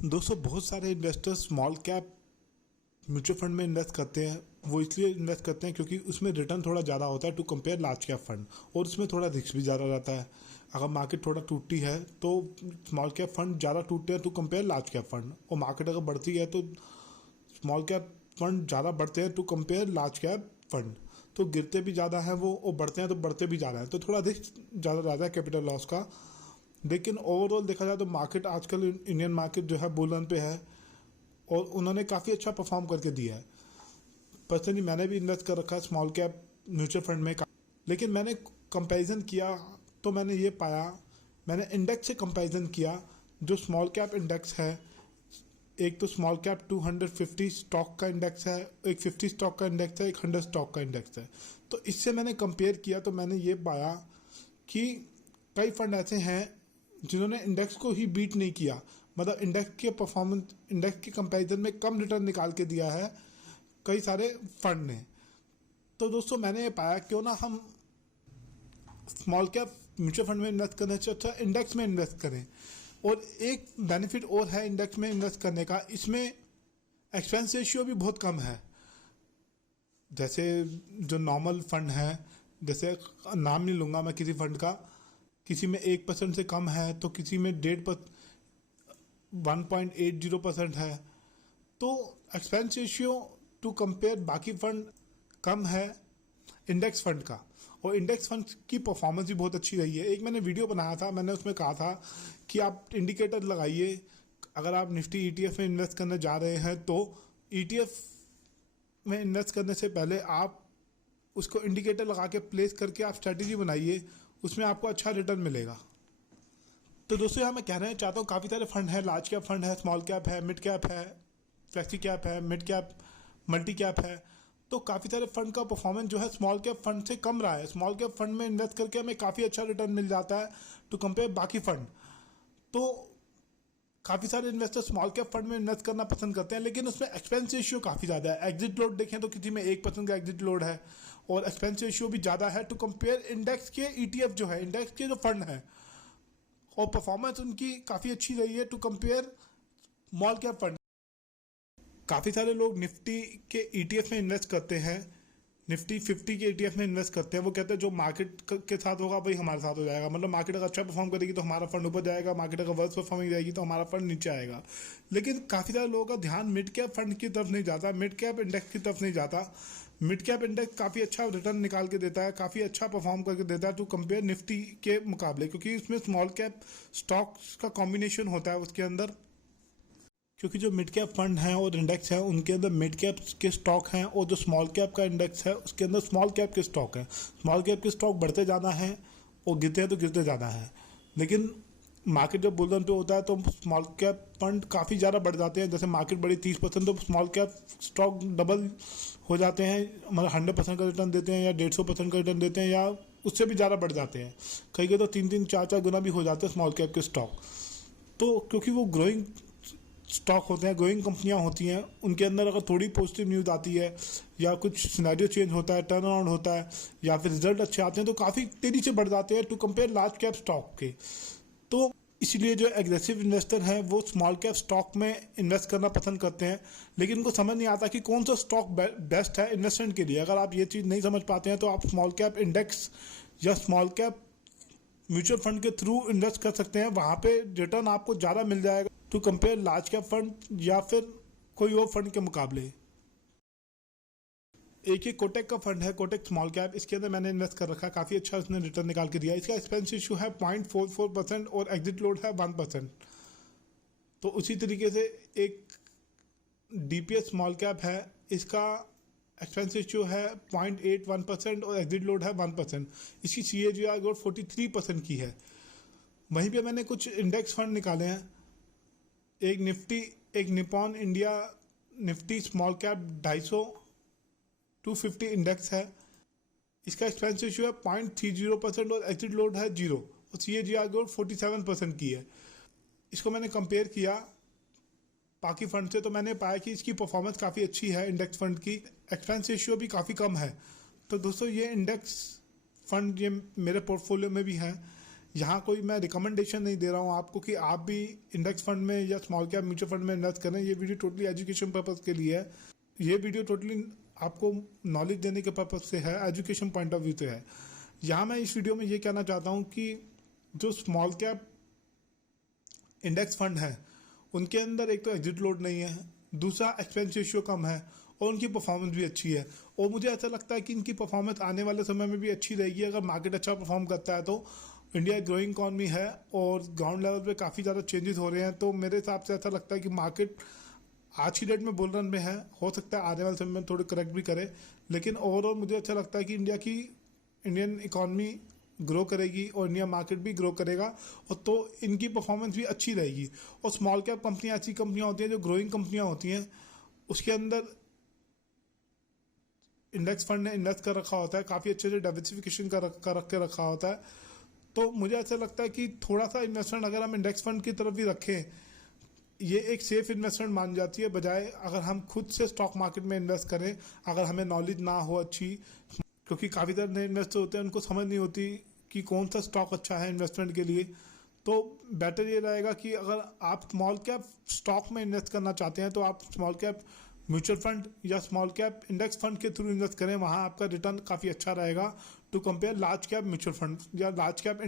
दोस्तों बहुत सारे investors small cap mutual fund में इन्वेस्ट करते हैं। वो इसलिए इन्वेस्ट करते हैं क्योंकि उसमें रिटर्न थोड़ा ज़्यादा होता है to compare large cap fund, और उसमें थोड़ा रिस्क भी ज़्यादा रहता है। अगर मार्केट थोड़ा टूटती है तो स्मॉल कैप फंड ज़्यादा टूटते हैं to compare large cap fund, और मार्केट अगर बढ़ती है तो स्मॉल कैप फंड ज़्यादा बढ़ते हैं to compare large cap fund. तो गिरते भी ज़्यादा हैं वो, और बढ़ते हैं तो बढ़ते भी ज़्यादा हैं, तो थोड़ा रिस्क ज़्यादा रहता है कैपिटल लॉस का। लेकिन ओवरऑल देखा जाए तो मार्केट आजकल इंडियन मार्केट जो है बुल रन पे है, और उन्होंने काफ़ी अच्छा परफॉर्म करके दिया है। पर्सनली मैंने भी इन्वेस्ट कर रखा है स्मॉल कैप म्यूचुअल फंड में, लेकिन मैंने कंपैरिजन किया तो मैंने ये पाया, मैंने इंडेक्स से कंपैरिजन किया। जो स्मॉल कैप इंडेक्स है, एक तो स्मॉल कैप 250 स्टॉक का इंडेक्स है, एक 50 स्टॉक का इंडेक्स है, एक 100 स्टॉक का इंडेक्स है। तो इससे मैंने कंपेयर किया तो मैंने ये पाया कि कई फंड ऐसे हैं जिन्होंने इंडेक्स को ही बीट नहीं किया, मतलब इंडेक्स के परफॉर्मेंस, इंडेक्स के कंपैरिजन में कम रिटर्न निकाल के दिया है कई सारे फंड ने। तो दोस्तों मैंने ये पाया क्यों ना हम स्मॉल कैप म्यूचुअल फंड में इन्वेस्ट करने से अच्छा इंडेक्स में इन्वेस्ट करें। और एक बेनिफिट और है इंडेक्स में इन्वेस्ट करने का, इसमें एक्सपेंस रेशियो भी बहुत कम है। जैसे जो नॉर्मल फंड है, जैसे नाम नहीं लूँगा मैं किसी फंड का, किसी में 1% से कम है तो किसी में 1.80% है। तो एक्सपेंस रेशियो टू कंपेयर बाकी फंड कम है इंडेक्स फंड का, और इंडेक्स फंड की परफॉर्मेंस भी बहुत अच्छी रही है। एक मैंने वीडियो बनाया था, मैंने उसमें कहा था कि आप इंडिकेटर लगाइए। अगर आप निफ्टी ईटीएफ में इन्वेस्ट करने जा रहे हैं तो ईटीएफ में इन्वेस्ट करने से पहले आप उसको इंडिकेटर लगा के प्लेस करके आप स्ट्रैटेजी बनाइए, उसमें आपको अच्छा रिटर्न मिलेगा। तो दोस्तों यहाँ मैं कहना चाहता हूँ काफ़ी सारे फंड हैं, लार्ज कैप फंड है, स्मॉल कैप है, मिड कैप है, फ्लेक्सी कैप है, मिड कैप, मल्टी कैप है। तो काफ़ी सारे फंड का परफॉर्मेंस जो है स्मॉल कैप फंड से कम रहा है। स्मॉल कैप फंड में इन्वेस्ट करके हमें काफ़ी अच्छा रिटर्न मिल जाता है टू कंपेयर बाकी फंड। तो काफ़ी सारे इन्वेस्टर स्मॉल कैप फंड में इन्वेस्ट करना पसंद करते हैं, लेकिन उसमें एक्सपेंस रेशियो काफ़ी ज़्यादा है। एग्जिट लोड देखें तो किसी में 1% का एग्जिट लोड है, और एक्सपेंस रेशियो भी ज़्यादा है टू कंपेयर इंडेक्स के ईटीएफ जो है, इंडेक्स के जो फंड हैं, और परफॉर्मेंस उनकी काफ़ी अच्छी रही है to compare small cap fund. काफ़ी सारे लोग निफ्टी के ईटीएफ में इन्वेस्ट करते हैं, निफ्टी 50 के ईटीएफ में इन्वेस्ट करते हैं। वो कहते हैं जो मार्केट के साथ होगा वही हमारे साथ हो जाएगा, मतलब मार्केट अगर अच्छा परफॉर्म करेगी तो हमारा फंड ऊपर जाएगा, मार्केट अगर वर्स परफॉर्मिंग रहेगी तो हमारा फंड नीचे आएगा। लेकिन काफ़ी सारे लोगों का ध्यान मिड कैप फंड की तरफ नहीं जाता, मिड कैप इंडेक्स की तरफ नहीं जाता। मिड कैप इंडेक्स काफ़ी अच्छा रिटर्न निकाल के देता है, काफ़ी अच्छा परफॉर्म करके देता है टू कंपेयर निफ्टी के मुकाबले, क्योंकि इसमें स्मॉल कैप स्टॉक्स का कॉम्बिनेशन होता है उसके अंदर। क्योंकि जो मिड कैप फंड हैं और इंडेक्स है उनके अंदर मिड कैप के स्टॉक हैं, और जो स्मॉल कैप का इंडेक्स है उसके अंदर स्मॉल कैप के स्टॉक हैं। स्मॉल कैप के स्टॉक बढ़ते जाना है और गिरते हैं तो गिरते जाना है। लेकिन मार्केट जब बुल रन पे होता है तो स्मॉल कैप फंड काफ़ी ज़्यादा बढ़ जाते हैं। जैसे मार्केट बढ़ी 30% तो स्मॉल कैप स्टॉक डबल हो जाते हैं, मतलब 100% का रिटर्न देते हैं, या 150% का रिटर्न देते हैं, या उससे भी ज़्यादा बढ़ जाते हैं। कई कई तो 3-3, 4-4 गुना भी हो जाते हैं स्मॉल कैप के स्टॉक। तो क्योंकि वो ग्रोइंग स्टॉक होते हैं, ग्रोइंग कंपनियां होती हैं, उनके अंदर अगर थोड़ी पॉजिटिव न्यूज़ आती है या कुछ सिनेरियो चेंज होता है, टर्न अराउंड होता है, या फिर रिजल्ट अच्छे आते हैं तो काफ़ी तेज़ी से बढ़ जाते हैं to compare large cap stock के। तो इसलिए जो एग्रेसिव इन्वेस्टर हैं वो स्मॉल कैप स्टॉक में इन्वेस्ट करना पसंद करते हैं, लेकिन उनको समझ नहीं आता कि कौन सा स्टॉक बेस्ट है इन्वेस्टमेंट के लिए। अगर आप ये चीज़ नहीं समझ पाते हैं तो आप स्मॉल कैप इंडेक्स या स्मॉल कैप म्यूचुअल फंड के थ्रू इन्वेस्ट कर सकते हैं, वहाँ पे रिटर्न आपको ज़्यादा मिल जाएगा to compare large cap fund या फिर कोई और फंड के मुकाबले। एक ही कोटेक का फंड है, कोटेक स्मॉल कैप, इसके अंदर मैंने इन्वेस्ट कर रखा है, काफ़ी अच्छा उसने रिटर्न निकाल के दिया। इसका एक्सपेंस इशू है 0.44% और एग्जिट लोड है 1%। तो उसी तरीके से एक डीपीएस स्मॉल कैप है, इसका एक्सपेंस रेशियो है 0.81% और एग्जिट लोड है 1%। इसकी CAGR ग्रोथ 43% की है। वहीं पे मैंने कुछ इंडेक्स फंड निकाले हैं, एक निफ्टी, एक Nippon India Nifty small cap 250 250 index है। इसका एक्सपेंस रेशियो है 0.30% और एग्जिट लोड है 0, और CAGR ग्रोथ 47% की है। इसको मैंने कंपेयर किया बाकी फंड से तो मैंने पाया कि इसकी परफॉर्मेंस काफ़ी अच्छी है इंडेक्स फंड की, एक्सपेंस रेशियो भी काफ़ी कम है। तो दोस्तों ये इंडेक्स फंड ये मेरे पोर्टफोलियो में भी हैं, यहाँ कोई मैं रिकमेंडेशन नहीं दे रहा हूँ आपको कि आप भी इंडेक्स फंड में या स्मॉल कैप म्यूचुअल फंड में इन्वेस्ट करें। ये वीडियो टोटली एजुकेशन पर्पज़ के लिए है। ये वीडियो टोटली आपको नॉलेज देने के पर्पज़ से है, एजुकेशन पॉइंट ऑफ व्यू से है। यहाँ मैं इस वीडियो में ये कहना चाहता हूँ कि जो स्मॉल कैप इंडेक्स फंड है उनके अंदर एक तो एग्जिट लोड नहीं है, दूसरा एक्सपेंस रेशियो कम है और उनकी परफॉर्मेंस भी अच्छी है। और मुझे ऐसा लगता है कि इनकी परफॉर्मेंस आने वाले समय में भी अच्छी रहेगी। अगर मार्केट अच्छा परफॉर्म करता है तो इंडिया एक ग्रोइंग इकॉनमी है और ग्राउंड लेवल पे काफ़ी ज़्यादा चेंजेस हो रहे हैं। तो मेरे हिसाब से ऐसा लगता है कि मार्केट आज की डेट में बुल रन में है, हो सकता है आने वाले समय में थोड़ी करेक्ट भी करे, लेकिन ओवरऑल मुझे अच्छा लगता है कि इंडियन इकॉनमी ग्रो करेगी और इंडिया मार्केट भी ग्रो करेगा, और तो इनकी परफॉर्मेंस भी अच्छी रहेगी। और स्मॉल कैप कंपनियां ऐसी कंपनियां होती हैं जो ग्रोइंग कंपनियां होती हैं, उसके अंदर इंडेक्स फंड ने इन्वेस्ट कर रखा होता है, काफ़ी अच्छे से डाइवर्सिफिकेशन कर रख के रखा होता है। तो मुझे ऐसा लगता है कि थोड़ा सा इन्वेस्टमेंट अगर हम इंडेक्स फंड की तरफ भी रखें, ये एक सेफ इन्वेस्टमेंट मान जाती है, बजाय अगर हम खुद से स्टॉक मार्केट में इन्वेस्ट करें अगर हमें नॉलेज ना हो अच्छी। क्योंकि काफ़ी सारे नए इन्वेस्टर होते हैं, उनको समझ नहीं होती कि कौन सा स्टॉक अच्छा है इन्वेस्टमेंट के लिए। तो बेटर ये रहेगा कि अगर आप स्मॉल कैप स्टॉक में इन्वेस्ट करना चाहते हैं तो आप स्मॉल कैप म्यूचुअल फंड या स्मॉल कैप इंडेक्स फंड के थ्रू इन्वेस्ट करें, वहाँ आपका रिटर्न काफ़ी अच्छा रहेगा to compare large cap mutual fund या लार्ज कैप